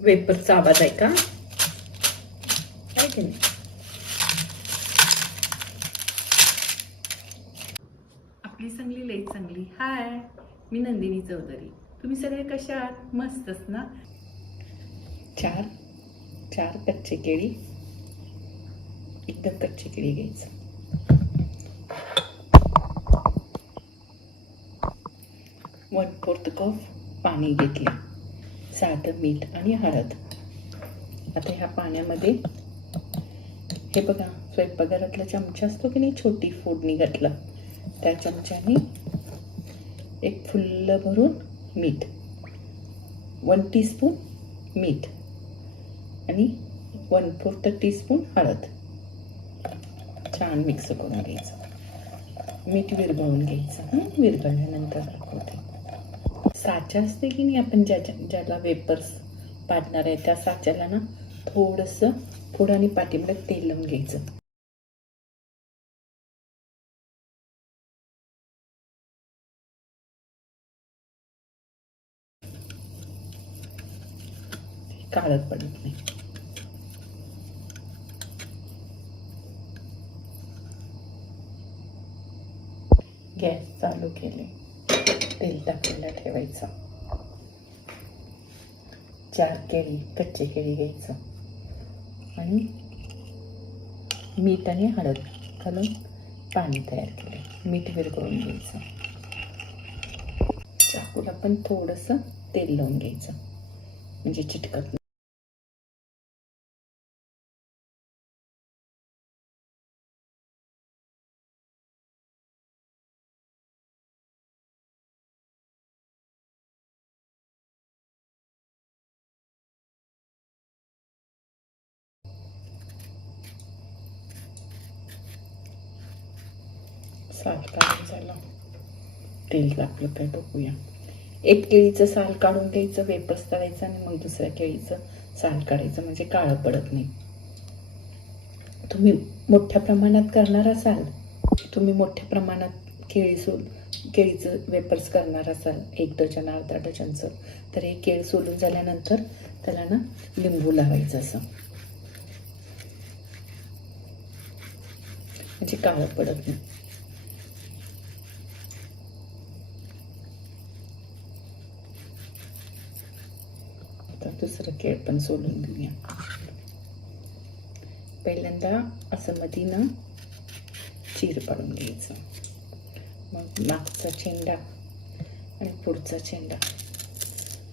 वेपरचा आवाज आहे का नाही आपली चांगली लई चांगली हाय मी नंदिनी चौधरी तुम्ही सगळे कशा आहात मस्तच ना चार चार कच्चे केळी एकदम कच्ची केळी घ्यायचं वन फोर्थ कप पाणी घेतले साधं मीठ आणि हळद. आता ह्या पाण्यामध्ये हे बघा स्वयंपाकघरातला चमचा असतो की नाही छोटी फोडणी घातला. त्या चमच्याने एक फुल्ल भरून मीठ वन टीस्पून मीठ आणि वन फोर्थ टीस्पून हळद. छान मिक्स करून घ्यायचं. मीठ विरघळून घ्यायचं विरघळल्यानंतर दाखवते. साचा असते की नाही आपण ज्याच्या ज्याला वेपर्स पाडणार आहे त्या साच्याला ना थोडंसं पुढं आणि पाठीमध्ये तेल लावून घ्यायचं. काळत पडत नाही. गॅस चालू केले तेल टाकायला ठेवायचं चार केळी कच्चे केळी घ्यायचं आणि मीठ आणि हळद घालून पाणी तयार केलं मीठ विरघळून घ्यायचं चाकूला पण थोडंसं तेल लावून घ्यायचं म्हणजे चिटकत साल काढून झालं. तेल टाकलं काय बघूया. एक केळीचं साल काढून घ्यायचं वेपस करायचं आणि मग दुसऱ्या केळीचं साल काढायचं म्हणजे काळं पडत नाही. तुम्ही मोठ्या प्रमाणात करणार असाल तुम्ही मोठ्या प्रमाणात केळी सोल केळीचं वेपर्स करणार असाल एक डझन अर्धा डझनचं तर हे केळ सोलून झाल्यानंतर त्याला ना लिंबू लावायचं असं. म्हणजे काळं पडत नाही. दुसरं केळ पण सोलून घेऊया पहिल्यांदा असं मधीनं चीर पाडून घ्यायचं. मग मागचा चेंडा आणि पुढचा चेंडा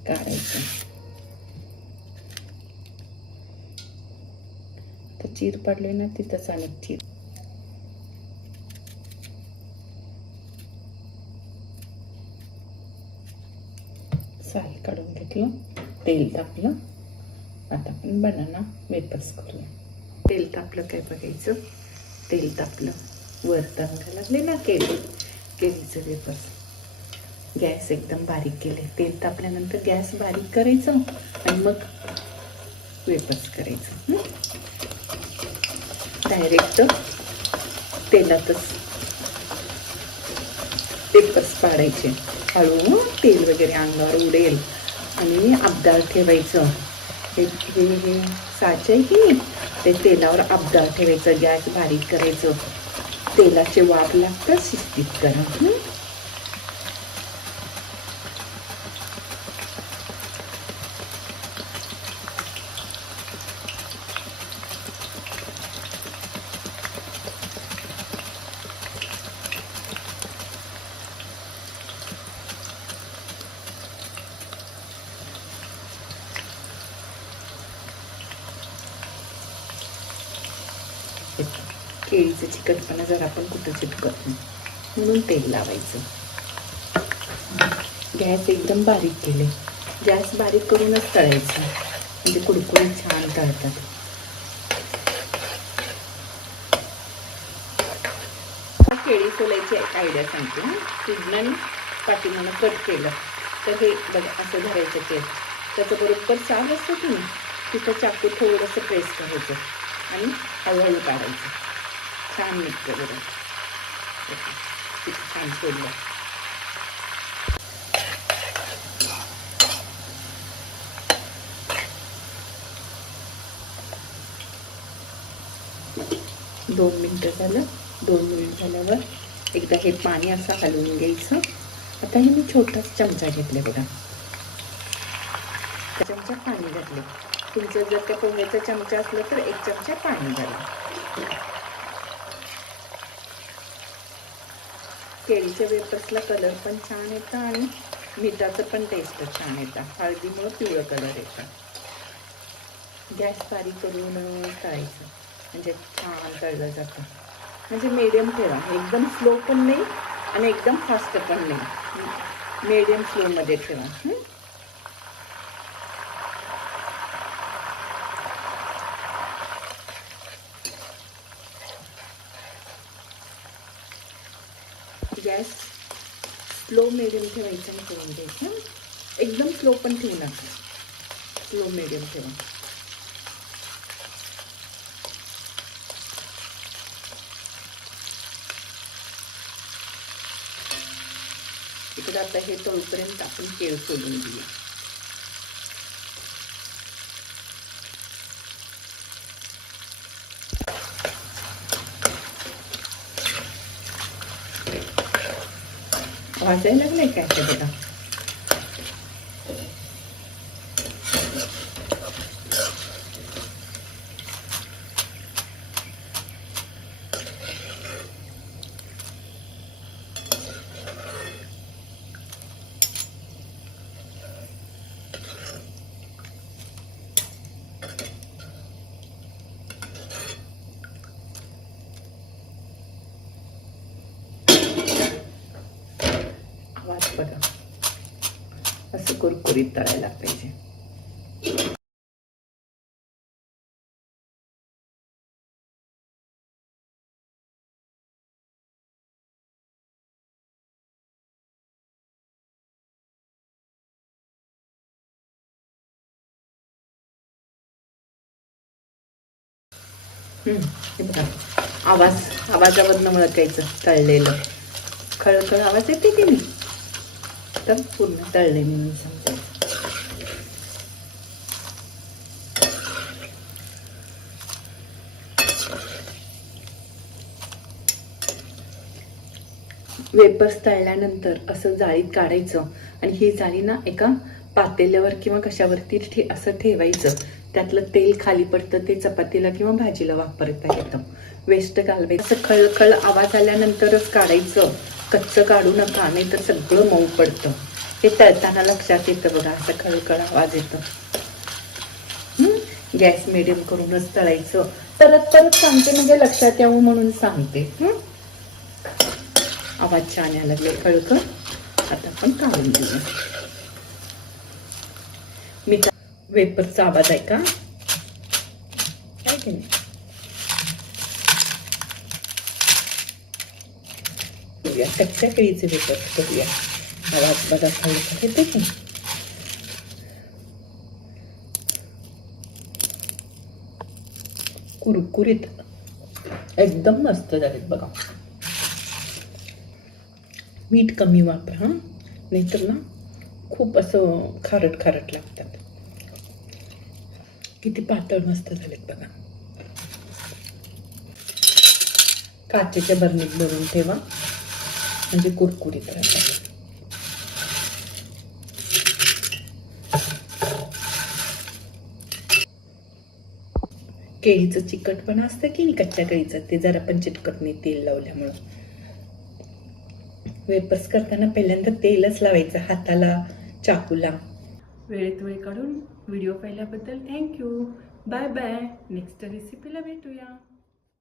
काढायचा. चीर पाडले ना तिथंच अनेक चीर. साल काढून घेतलं. तेल तापलं. आता आपण बनाना वेपर्स करूया. तेल तापलं काय बघायचं? तेल तापलं. वर तरंगा लागले ना केळी. केळीचं वेपर्स गॅस एकदम बारीक केले. तेल तापल्यानंतर गॅस बारीक करायचं आणि मग वेपर्स करायचं. डायरेक्ट तेलातच वेपर्स पाडायचे. हळू तेल वगैरे अंगावर उडेल. आणि अबदार ठेवायचं. हे हे हे की ते तेलावर अबदार ठेवायचं गॅस बारीक करायचं. तेलाचे वाफ लागतात शिस्तीत करा. केळीचं चिकटपणा जर आपण कुठं चिटकत नाही. म्हणून तेल लावायचं. गॅस एकदम बारीक केले. गॅस बारीक करूनच तळायचं. म्हणजे कुडकुडीत छान तळतात. केळी सोलायची एक आयडिया सांगते. हं. तिथनं पाठीमानं कट केलं. तर हे बघा असं धरायचं केस त्याचं बरोबर साल असतं की नाही? तिथं चाकू थोडंसं प्रेस करायचं. आणि हळूहळू काढायचं. छान निघतं बरं सोडलं दोन मिनटं झालं. दोन मिनिट झाल्यावर एकदा हे पाणी असं हलवून घ्यायचं. आता हे मी छोटाच चमचा घेतले बघा. चमचा पाणी घातले. तुमचं जर त्या पोह्याचा चमचा असलं तर एक चमचा पाणी घाला. केळीच्या वेपर्सला कलर पण छान येतं आणि मिठाचं पण टेस्ट छान येतं. हळदीमुळं पिवळं कलर येतं. गॅस बारीक करून करायचं. म्हणजे छान तळलं जातं. म्हणजे मीडियम ठेवा. एकदम स्लो पण नाही आणि एकदम फास्ट पण नाही. मीडियम स्लोमध्ये ठेवा. गॅस स्लो मिडियम ठेवायचं आणि करून घ्यायचं. एकदम स्लो पण ठेवू नका. स्लो मिडियम ठेवा. इकडे आता हे तळूपर्यंत आपण केळ सोडून घेऊया. वाजायला लागलंय काय ते बघा आवाज बघा असं कुरकुरीत तळायला पाहिजे. हम्म, हे बघा. आवाज आवाजावरनं ओळखायचं तळलेलं खळखळ आवाज येते की नाही? तर पूर्ण तळले म्हणून समजायचं वेपर्स तळल्यानंतर असं जाळीत काढायचं आणि ही जाळी ना एका पातेल्यावर किंवा कशावरती ठे असं ठेवायचं. त्यातलं तेल खाली पडतं ते चपातीला किंवा भाजीला वापरता येतं. वेस्ट घालवायचं. असं खळखळ आवाज आल्यानंतरच काढायचं. कच्चं काढू नका नाही तर सगळं मऊ पडतं. हे तळताना लक्षात येतं बघा असं खळखळ आवाज येतो. गॅस मिडियम करूनच तळायचं. परत परत सांगते म्हणजे लक्षात यावं म्हणून सांगते. आवाज छान यायला लागले खळखळ. आता आपण काढून घेऊया. मी वेपरचा आवाज आहे का? काय की नाही? करूया कच्च्या केळीचे वेपर बघूया. आवाज बघा खळखळ येते की? कुरकुरीत. एकदम मस्त झालेत बघा. मीठ कमी वापरा. हां नाहीतर ना खूप असं खारट खारट लागतात. किती पातळ मस्त झालेत बघा. काचेच्या बरणीत भरून ठेवा. म्हणजे कुरकुरीत राहतात केळीचं चिकटपणा असतं की नाही कच्च्या केळीचं ते जरा पण चिटकत तेल लावल्यामुळं वेपर्स करताना पहिल्यांदा तेलच लावायचं हाताला चाकूला वेळेत वेळ काढून व्हिडिओ पाहिल्याबद्दल थँक्यू बाय बाय नेक्स्ट रेसिपीला भेटूया